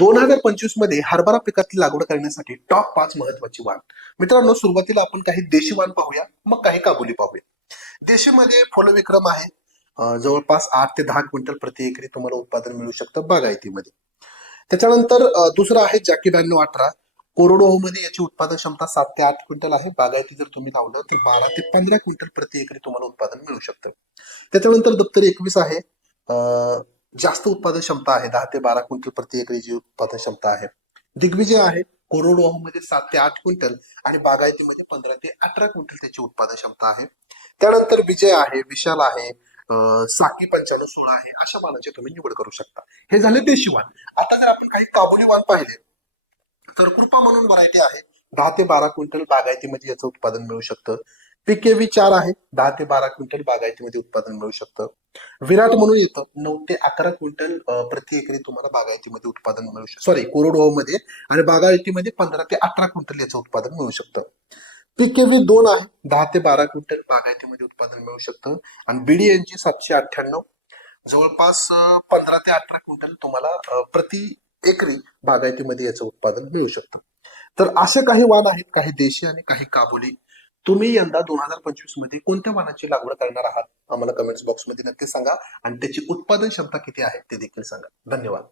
2025 मध्ये हरभरा पिकाची लागवड करण्यासाठी टॉप 5 महत्वाची वाण. मित्रांनो, सुरुवातीला आपण काही देशी वाण पाहूया, मग काही काबुली पाहूया. देशीमध्ये फलविक्रम आहे. जवळपास 8 ते 10 क्विंटल प्रति एकरी तुम्हाला उत्पादन मिळू शकतं बागायतीमध्ये. त्याच्यानंतर दुसरं आहे जॅकी 9218. कोरडवाहू मध्ये याची उत्पादन क्षमता 7 ते 8 क्विंटल आहे. बागायती जर तुम्ही लावलं तर 12 ते 15 क्विंटल प्रति एकरी तुम्हाला उत्पादन मिळू शकतं. त्याच्यानंतर दप्तर 21 आहे. जास्त उत्पादन क्षमता आहे, 10 ते 12 क्विंटल प्रति एकरी जी उत्पादन क्षमता आहे. दिग्विजय आहे. कोरडवाहू मध्ये 7 ते 8 क्विंटल आणि बागायतीमध्ये 15 ते 18 क्विंटल त्याची उत्पादन क्षमता आहे. त्यानंतर विजय आहे, विशाल आहे, साकी 9516 आहे. अशा वाणाची तुम्ही निवड करू शकता. हे झाले देशी वाण. आता जर आपण काही काबुली वाण पाहिले तर कृपा म्हणून व्हरायटी आहे. 10 ते 12 क्विंटल बागायतीमध्ये याचं उत्पादन मिळू शकतं. पीकेव्ही 4 आहे, 10 ते 12 क्विंटल बागायतीमध्ये उत्पादन मिळू शकतं. विराट म्हणून येतं, 9 ते 11 क्विंटल प्रति एकरी तुम्हाला बागायतीमध्ये उत्पादन मिळू शकतं. सॉरी, कोरडवाहू मध्ये आणि बागायतीमध्ये 15 ते 18 क्विंटल याचं उत्पादन मिळू शकतं. पीकेव्ही 2 आहे, 10 ते 12 क्विंटल बागायतीमध्ये उत्पादन मिळू शकतं. आणि बीडीएनजी 798 जवळपास 15 ते 18 क्विंटल तुम्हाला प्रति एकरी बागायतीमध्ये याचं उत्पादन मिळू शकतं. तर असे काही वाण आहेत, काही देशी आणि काही काबुली. तुम्ही यंदा 2025 मध्ये कोणत्या वाणाची लागवड करणार आहात आम्हाला कमेंट्स बॉक्समध्ये नक्की सांगा आणि त्याची उत्पादन क्षमता किती आहे ते देखील सांगा. धन्यवाद.